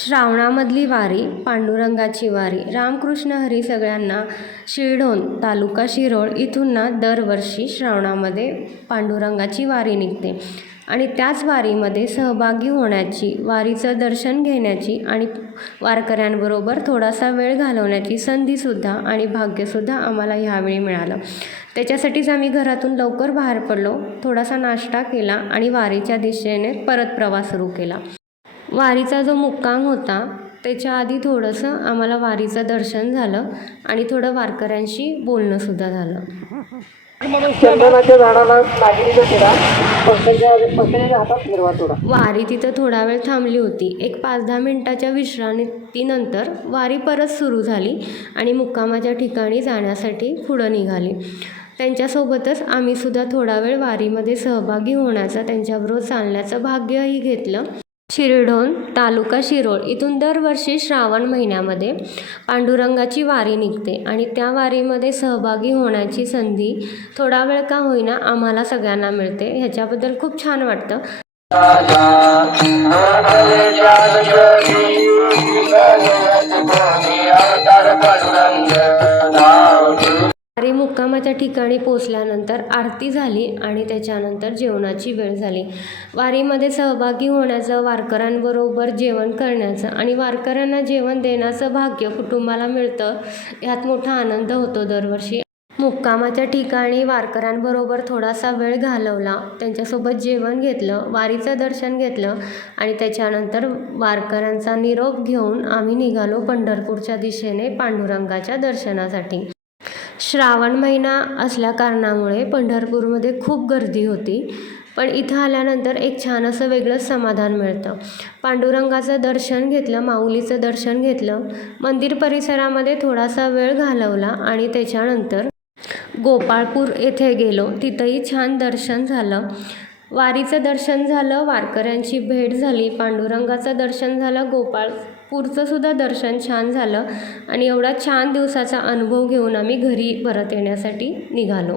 श्रावणामधली वारी, पांडुरंगाची वारी. रामकृष्ण हरी सगळ्यांना. शिरढोण तालुका शिरोळ इथून दरवर्षी श्रावणामध्ये पांडुरंगाची वारी निघते आणि त्याच वारीमध्ये सहभागी होण्याची, वारीचं दर्शन घेण्याची आणि वारकऱ्यांबरोबर थोडासा वेळ घालवण्याची संधीसुद्धा आणि भाग्यसुद्धा आम्हाला ह्यावेळी मिळालं. त्याच्यासाठीच आम्ही घरातून लवकर बाहेर पडलो, थोडासा नाश्ता केला आणि वारीच्या दिशेने परत प्रवास सुरू केला. वारीचा जो मुक्काम होता त्याच्या आधी थोडंसं आम्हाला वारीचं दर्शन झालं आणि थोडं वारकऱ्यांशी बोलणंसुद्धा झालं. चंदनाच्या झाडाला लागलेलं तिला पक्ष्याच्या हातात फिरवा थोडा. वारी तिथं थोडा वेळ थांबली होती. एक 5-10 मिनिटाच्या विश्रांतीनंतर वारी परत सुरू झाली आणि मुक्कामाच्या ठिकाणी जाण्यासाठी पुढं निघाली. त्यांच्यासोबतच आम्हीसुद्धा थोडा वेळ वारीमध्ये सहभागी होण्याचं, त्यांच्याबरोबर चालण्याचं भाग्यही घेतलं. शिरढोण तालुका शिरोळ इथून दरवर्षी श्रावण महिन्यामध्ये पांडुरंगाची वारी निघते आणि त्या वारीमध्ये सहभागी होण्याची संधी थोडा वेळ का होईना आम्हाला सगळ्यांना मिळते. ह्याच्याबद्दल खूप छान वाटतं. वारी मुक्कामाच्या ठिकाणी पोचल्यानंतर आरती झाली आणि त्याच्यानंतर जेवणाची वेळ झाली. वारीमध्ये सहभागी होण्याचं, वारकऱ्यांबरोबर जेवण करण्याचं आणि वारकऱ्यांना जेवण देण्याचं भाग्य कुटुंबाला मिळतं, ह्यात मोठा आनंद होतो दरवर्षी. मुक्कामाच्या ठिकाणी वारकऱ्यांबरोबर थोडासा वेळ घालवला, त्यांच्यासोबत जेवण घेतलं, वारीचं दर्शन घेतलं आणि त्याच्यानंतर वारकऱ्यांचा निरोप घेऊन आम्ही निघालो पंढरपूरच्या दिशेने पांडुरंगाच्या दर्शनासाठी. श्रावण महिना असल्या कारणामुळे पंढरपूरमध्ये खूप गर्दी होती, पण इथं आल्यानंतर एक छान असं वेगळंच समाधान मिळतं. पांडुरंगाचं दर्शन घेतलं, माऊलीचं दर्शन घेतलं, मंदिर परिसरामध्ये थोडासा वेळ घालवला आणि त्याच्यानंतर गोपाळपूर येथे गेलो. तिथंही छान दर्शन झालं. वारीचं दर्शन झालं, वारकऱ्यांची भेट झाली, पांडुरंगाचं दर्शन झालं, गोपाळपूरचंसुद्धा दर्शन छान झालं आणि एवढा छान दिवसाचा अनुभव घेऊन आम्ही घरी परत येण्यासाठी निघालो.